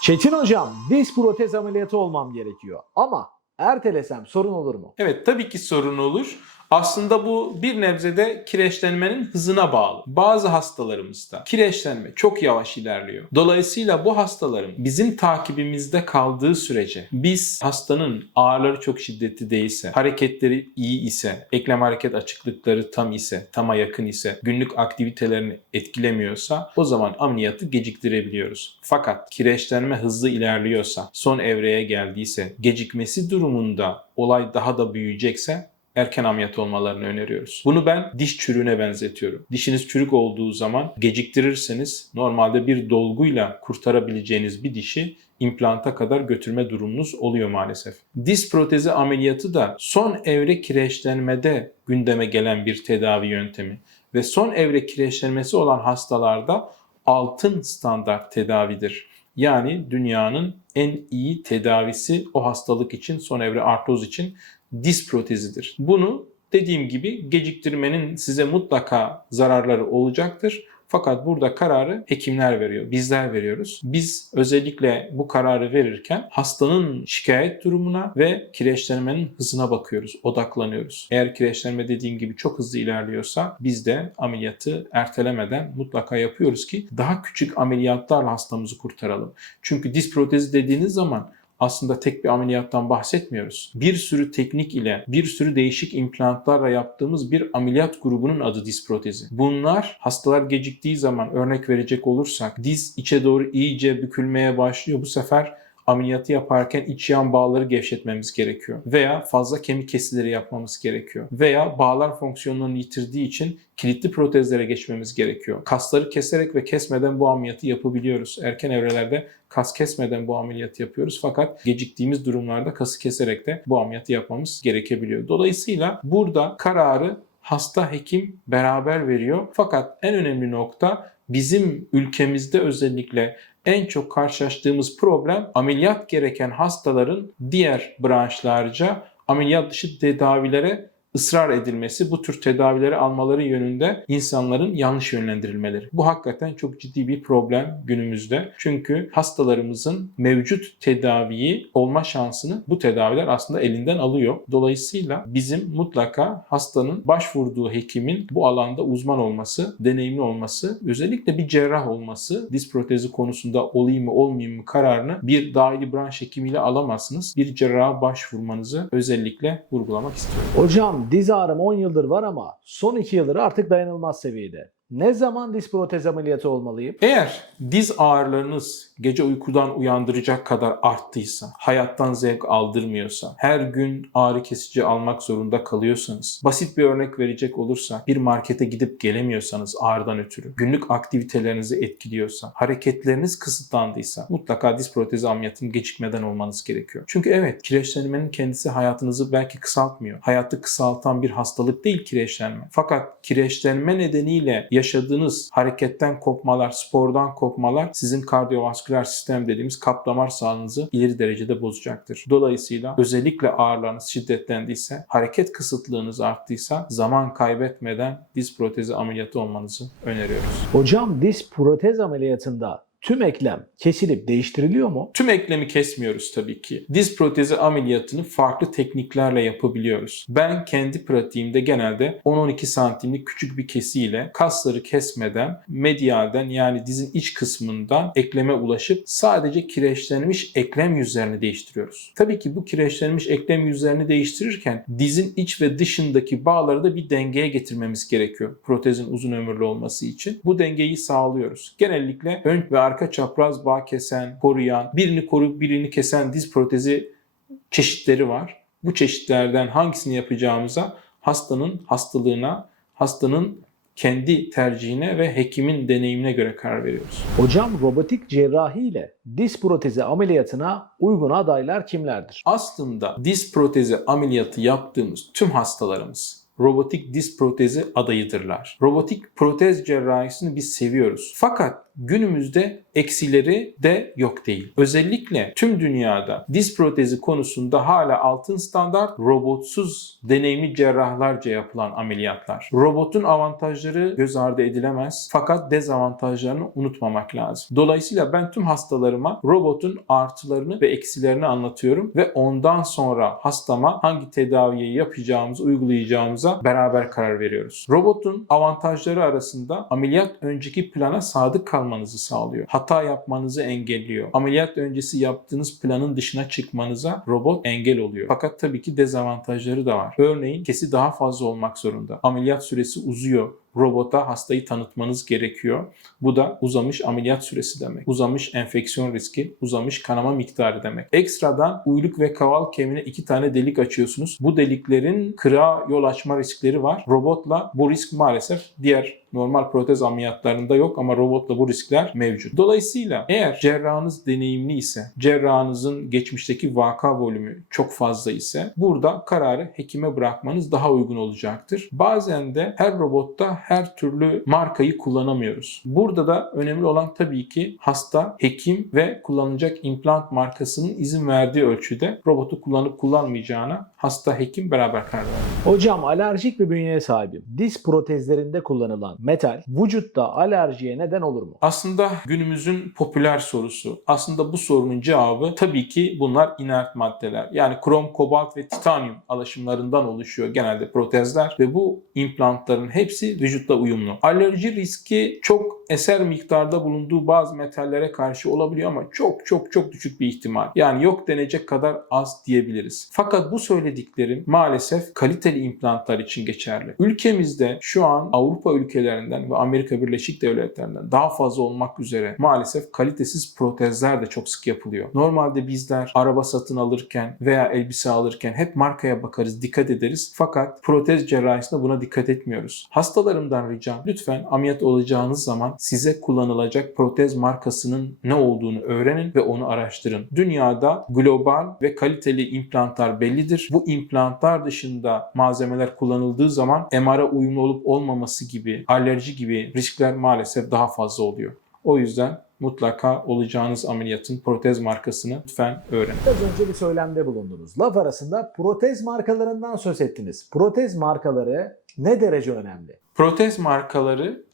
Çetin hocam diz protez ameliyatı olmam gerekiyor ama ertelesem sorun olur mu? Evet tabii ki sorun olur. Aslında bu bir nebzede kireçlenmenin hızına bağlı. Bazı hastalarımızda kireçlenme çok yavaş ilerliyor. Dolayısıyla bu hastaların bizim takibimizde kaldığı sürece biz hastanın ağrıları çok şiddetli değilse, hareketleri iyi ise, eklem hareket açıklıkları tam ise, tama yakın ise, günlük aktivitelerini etkilemiyorsa o zaman ameliyatı geciktirebiliyoruz. Fakat kireçlenme hızlı ilerliyorsa, son evreye geldiyse, gecikmesi durumunda olay daha da büyüyecekse erken ameliyat olmalarını öneriyoruz. Bunu ben diş çürüğüne benzetiyorum. Dişiniz çürük olduğu zaman geciktirirseniz normalde bir dolguyla kurtarabileceğiniz bir dişi implanta kadar götürme durumunuz oluyor maalesef. Diz protezi ameliyatı da son evre kireçlenmede gündeme gelen bir tedavi yöntemi ve son evre kireçlenmesi olan hastalarda altın standart tedavidir. Yani dünyanın en iyi tedavisi o hastalık için, son evre artroz için diz protezidir. Bunu dediğim gibi geciktirmenin size mutlaka zararları olacaktır. Fakat burada kararı hekimler veriyor, bizler veriyoruz. Biz özellikle bu kararı verirken hastanın şikayet durumuna ve kireçlenmenin hızına bakıyoruz, odaklanıyoruz. Eğer kireçlenme dediğim gibi çok hızlı ilerliyorsa biz de ameliyatı ertelemeden mutlaka yapıyoruz ki daha küçük ameliyatlarla hastamızı kurtaralım. Çünkü diz protezi dediğiniz zaman aslında tek bir ameliyattan bahsetmiyoruz. Bir sürü teknik ile, bir sürü değişik implantlarla yaptığımız bir ameliyat grubunun adı diz protezi. Bunlar hastalar geciktiği zaman örnek verecek olursak diz içe doğru iyice bükülmeye başlıyor. Bu sefer ameliyatı yaparken iç yan bağları gevşetmemiz gerekiyor. Veya fazla kemik kesileri yapmamız gerekiyor. Veya bağlar fonksiyonlarını yitirdiği için kilitli protezlere geçmemiz gerekiyor. Kasları keserek ve kesmeden bu ameliyatı yapabiliyoruz. Erken evrelerde kas kesmeden bu ameliyatı yapıyoruz. Fakat geciktiğimiz durumlarda kası keserek de bu ameliyatı yapmamız gerekebiliyor. Dolayısıyla burada kararı hasta hekim beraber veriyor. Fakat en önemli nokta bizim ülkemizde özellikle en çok karşılaştığımız problem ameliyat gereken hastaların diğer branşlarca ameliyat dışı tedavilere ısrar edilmesi, bu tür tedavileri almaları yönünde insanların yanlış yönlendirilmeleri. Bu hakikaten çok ciddi bir problem günümüzde. Çünkü hastalarımızın mevcut tedaviyi olma şansını bu tedaviler aslında elinden alıyor. Dolayısıyla bizim mutlaka hastanın başvurduğu hekimin bu alanda uzman olması, deneyimli olması, özellikle bir cerrah olması, diz protezi konusunda olayım mı olmayayım mı kararını bir dahili branş hekimiyle alamazsınız. Bir cerraha başvurmanızı özellikle vurgulamak istiyorum. Hocam diz ağrım 10 yıldır var ama son 2 yıldır artık dayanılmaz seviyede. Ne zaman diz protez ameliyatı olmalıyım? Eğer diz ağrılarınız gece uykudan uyandıracak kadar arttıysa, hayattan zevk aldırmıyorsa, her gün ağrı kesici almak zorunda kalıyorsanız, basit bir örnek verecek olursa, bir markete gidip gelemiyorsanız ağrıdan ötürü, günlük aktivitelerinizi etkiliyorsa, hareketleriniz kısıtlandıysa mutlaka diz protezi ameliyatının gecikmeden olmanız gerekiyor. Çünkü evet kireçlenmenin kendisi hayatınızı belki kısaltmıyor. Hayatı kısaltan bir hastalık değil kireçlenme. Fakat kireçlenme nedeniyle yaşadığınız hareketten kopmalar, spordan kopmalar sizin kardiyovasküler sistem dediğimiz kalp damar sağlığınızı ileri derecede bozacaktır. Dolayısıyla özellikle ağrılarınız şiddetlendiyse, hareket kısıtlığınız arttıysa zaman kaybetmeden diz protezi ameliyatı olmanızı öneriyoruz. Hocam diz protez ameliyatında tüm eklem kesilip değiştiriliyor mu? Tüm eklemi kesmiyoruz tabii ki. Diz protezi ameliyatını farklı tekniklerle yapabiliyoruz. Ben kendi pratiğimde genelde 10-12 santimlik küçük bir kesiyle kasları kesmeden medialden yani dizin iç kısmından ekleme ulaşıp sadece kireçlenmiş eklem yüzlerini değiştiriyoruz. Tabii ki bu kireçlenmiş eklem yüzlerini değiştirirken dizin iç ve dışındaki bağları da bir dengeye getirmemiz gerekiyor. Protezin uzun ömürlü olması için. Bu dengeyi sağlıyoruz. Genellikle ön ve arka çapraz bağ kesen, koruyan, birini koruyup birini kesen diz protezi çeşitleri var. Bu çeşitlerden hangisini yapacağımıza hastanın hastalığına, hastanın kendi tercihine ve hekimin deneyimine göre karar veriyoruz. Hocam robotik cerrahi ile diz protezi ameliyatına uygun adaylar kimlerdir? Aslında diz protezi ameliyatı yaptığımız tüm hastalarımız robotik diz protezi adayıdırlar. Robotik protez cerrahisini biz seviyoruz. Fakat günümüzde eksileri de yok değil. Özellikle tüm dünyada diz protezi konusunda hala altın standart robotsuz deneyimli cerrahlarca yapılan ameliyatlar. Robotun avantajları göz ardı edilemez fakat dezavantajlarını unutmamak lazım. Dolayısıyla ben tüm hastalarıma robotun artılarını ve eksilerini anlatıyorum ve ondan sonra hastama hangi tedaviyi yapacağımızı, uygulayacağımıza beraber karar veriyoruz. Robotun avantajları arasında ameliyat önceki plana sadık kalmanızı sağlıyor. Hata yapmanızı engelliyor. Ameliyat öncesi yaptığınız planın dışına çıkmanıza robot engel oluyor. Fakat tabii ki dezavantajları da var. Örneğin kesi daha fazla olmak zorunda. Ameliyat süresi uzuyor robota hastayı tanıtmanız gerekiyor. Bu da uzamış ameliyat süresi demek. Uzamış enfeksiyon riski, uzamış kanama miktarı demek. Ekstradan uyluk ve kaval kemiğine iki tane delik açıyorsunuz. Bu deliklerin kırığa yol açma riskleri var. Robotla bu risk maalesef diğer normal protez ameliyatlarında yok ama robotla bu riskler mevcut. Dolayısıyla eğer cerrahınız deneyimli ise, cerrahınızın geçmişteki vaka volümü çok fazla ise burada kararı hekime bırakmanız daha uygun olacaktır. Bazen de her robotta her türlü markayı kullanamıyoruz. Burada da önemli olan tabii ki hasta, hekim ve kullanılacak implant markasının izin verdiği ölçüde robotu kullanıp kullanmayacağına hasta hekim beraber karar verir. Hocam alerjik bir bünyeye sahibim. Diz protezlerinde kullanılan metal vücutta alerjiye neden olur mu? Aslında günümüzün popüler sorusu. Aslında bu sorunun cevabı tabii ki bunlar inert maddeler. Yani krom, kobalt ve titanyum alaşımlarından oluşuyor genelde protezler ve bu implantların hepsi vücutla uyumlu. Alerji riski çok eser miktarda bulunduğu bazı metallere karşı olabiliyor ama çok çok çok düşük bir ihtimal. Yani yok denecek kadar az diyebiliriz. Fakat bu söylediklerim maalesef kaliteli implantlar için geçerli. Ülkemizde şu an Avrupa ülkelerinden ve Amerika Birleşik Devletleri'nden daha fazla olmak üzere maalesef kalitesiz protezler de çok sık yapılıyor. Normalde bizler araba satın alırken veya elbise alırken hep markaya bakarız, dikkat ederiz. Fakat protez cerrahisinde buna dikkat etmiyoruz. Hastalarımdan ricam lütfen ameliyat olacağınız zaman size kullanılacak protez markasının ne olduğunu öğrenin ve onu araştırın. Dünyada global ve kaliteli implantlar bellidir. Bu implantlar dışında malzemeler kullanıldığı zaman MR'a uyumlu olup olmaması gibi, alerji gibi riskler maalesef daha fazla oluyor. O yüzden mutlaka olacağınız ameliyatın protez markasını lütfen öğrenin. Biraz önce bir söylemde bulundunuz. Laf arasında protez markalarından söz ettiniz. Protez markaları ne derece önemli? Protez markaları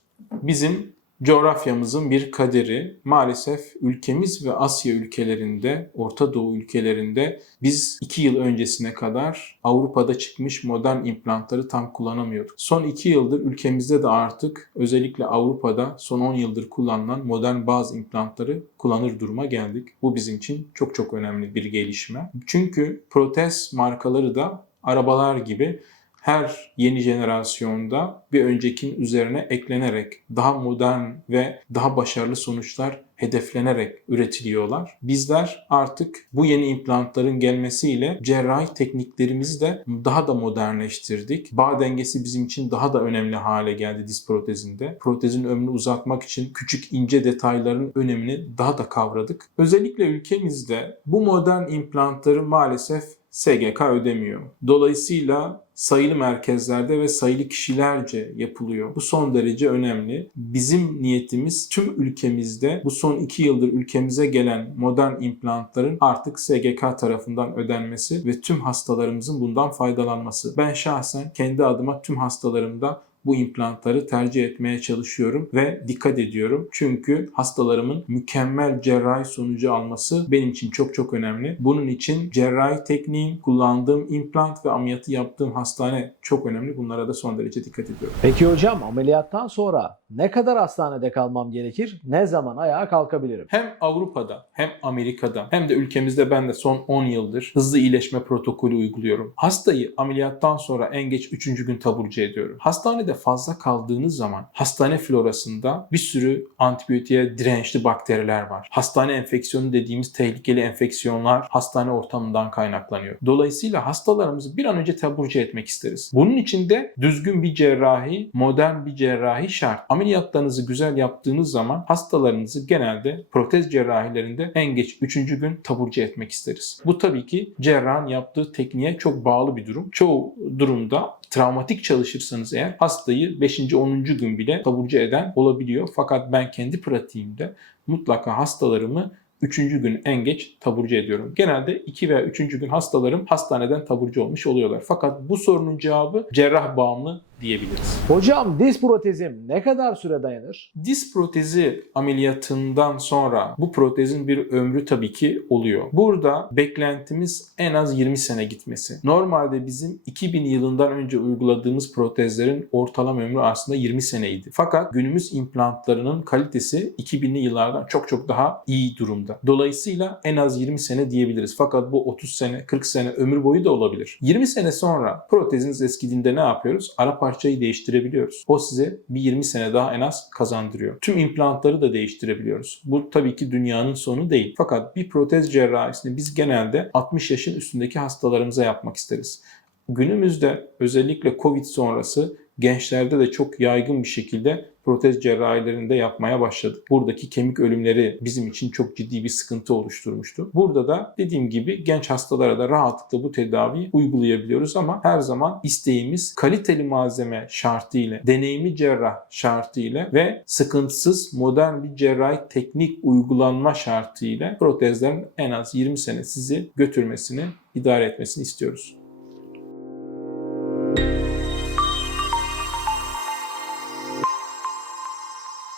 bizim coğrafyamızın bir kaderi. Maalesef ülkemiz ve Asya ülkelerinde, Orta Doğu ülkelerinde biz 2 yıl öncesine kadar Avrupa'da çıkmış modern implantları tam kullanamıyorduk. Son 2 yıldır ülkemizde de artık özellikle Avrupa'da son 10 yıldır kullanılan modern bazı implantları kullanır duruma geldik. Bu bizim için çok çok önemli bir gelişme. Çünkü protez markaları da arabalar gibi her yeni jenerasyonda bir öncekinin üzerine eklenerek daha modern ve daha başarılı sonuçlar hedeflenerek üretiliyorlar. Bizler artık bu yeni implantların gelmesiyle cerrahi tekniklerimizi de daha da modernleştirdik. Bağ dengesi bizim için daha da önemli hale geldi diz protezinde. Protezin ömrünü uzatmak için küçük ince detayların önemini daha da kavradık. Özellikle ülkemizde bu modern implantları maalesef SGK ödemiyor. Dolayısıyla sayılı merkezlerde ve sayılı kişilerce yapılıyor. Bu son derece önemli. Bizim niyetimiz tüm ülkemizde bu son iki yıldır ülkemize gelen modern implantların artık SGK tarafından ödenmesi ve tüm hastalarımızın bundan faydalanması. Ben şahsen kendi adıma tüm hastalarımda bu implantları tercih etmeye çalışıyorum ve dikkat ediyorum. Çünkü hastalarımın mükemmel cerrahi sonucu alması benim için çok çok önemli. Bunun için cerrahi tekniğim, kullandığım implant ve ameliyatı yaptığım hastane çok önemli. Bunlara da son derece dikkat ediyorum. Peki hocam ameliyattan sonra ne kadar hastanede kalmam gerekir? Ne zaman ayağa kalkabilirim? Hem Avrupa'da hem Amerika'da hem de ülkemizde ben de son 10 yıldır hızlı iyileşme protokolü uyguluyorum. Hastayı ameliyattan sonra en geç 3. gün taburcu ediyorum. Hastanede fazla kaldığınız zaman hastane florasında bir sürü antibiyotiğe dirençli bakteriler var. Hastane enfeksiyonu dediğimiz tehlikeli enfeksiyonlar hastane ortamından kaynaklanıyor. Dolayısıyla hastalarımızı bir an önce taburcu etmek isteriz. Bunun için de düzgün bir cerrahi, modern bir cerrahi şart. Ameliyatlarınızı güzel yaptığınız zaman hastalarınızı genelde protez cerrahilerinde en geç 3. gün taburcu etmek isteriz. Bu tabii ki cerrahın yaptığı tekniğe çok bağlı bir durum. Çoğu durumda travmatik çalışırsanız eğer hastayı 5. 10. gün bile taburcu eden olabiliyor. Fakat ben kendi pratiğimde mutlaka hastalarımı 3. gün en geç taburcu ediyorum. Genelde 2 veya 3. gün hastalarım hastaneden taburcu olmuş oluyorlar. Fakat bu sorunun cevabı cerrah bağımlı diyebiliriz. Hocam diz protezim ne kadar süre dayanır? Diz protezi ameliyatından sonra bu protezin bir ömrü tabii ki oluyor. Burada beklentimiz en az 20 sene gitmesi. Normalde bizim 2000 yılından önce uyguladığımız protezlerin ortalama ömrü aslında 20 seneydi. Fakat günümüz implantlarının kalitesi 2000'li yıllardan çok çok daha iyi durumda. Dolayısıyla en az 20 sene diyebiliriz. Fakat bu 30 sene, 40 sene ömür boyu da olabilir. 20 sene sonra proteziniz eskidiğinde ne yapıyoruz? Ara parçayı değiştirebiliyoruz. O size bir 20 sene daha en az kazandırıyor. Tüm implantları da değiştirebiliyoruz. Bu tabii ki dünyanın sonu değil. Fakat bir protez cerrahisini biz genelde 60 yaşın üstündeki hastalarımıza yapmak isteriz. Günümüzde özellikle Covid sonrası gençlerde de çok yaygın bir şekilde protez cerrahilerinde yapmaya başladık. Buradaki kemik ölümleri bizim için çok ciddi bir sıkıntı oluşturmuştu. Burada da dediğim gibi genç hastalara da rahatlıkla bu tedaviyi uygulayabiliyoruz ama her zaman isteğimiz kaliteli malzeme şartı ile, deneyimli cerrah şartı ile ve sıkıntısız modern bir cerrahi teknik uygulanma şartı ile protezlerin en az 20 sene sizi götürmesini, idare etmesini istiyoruz.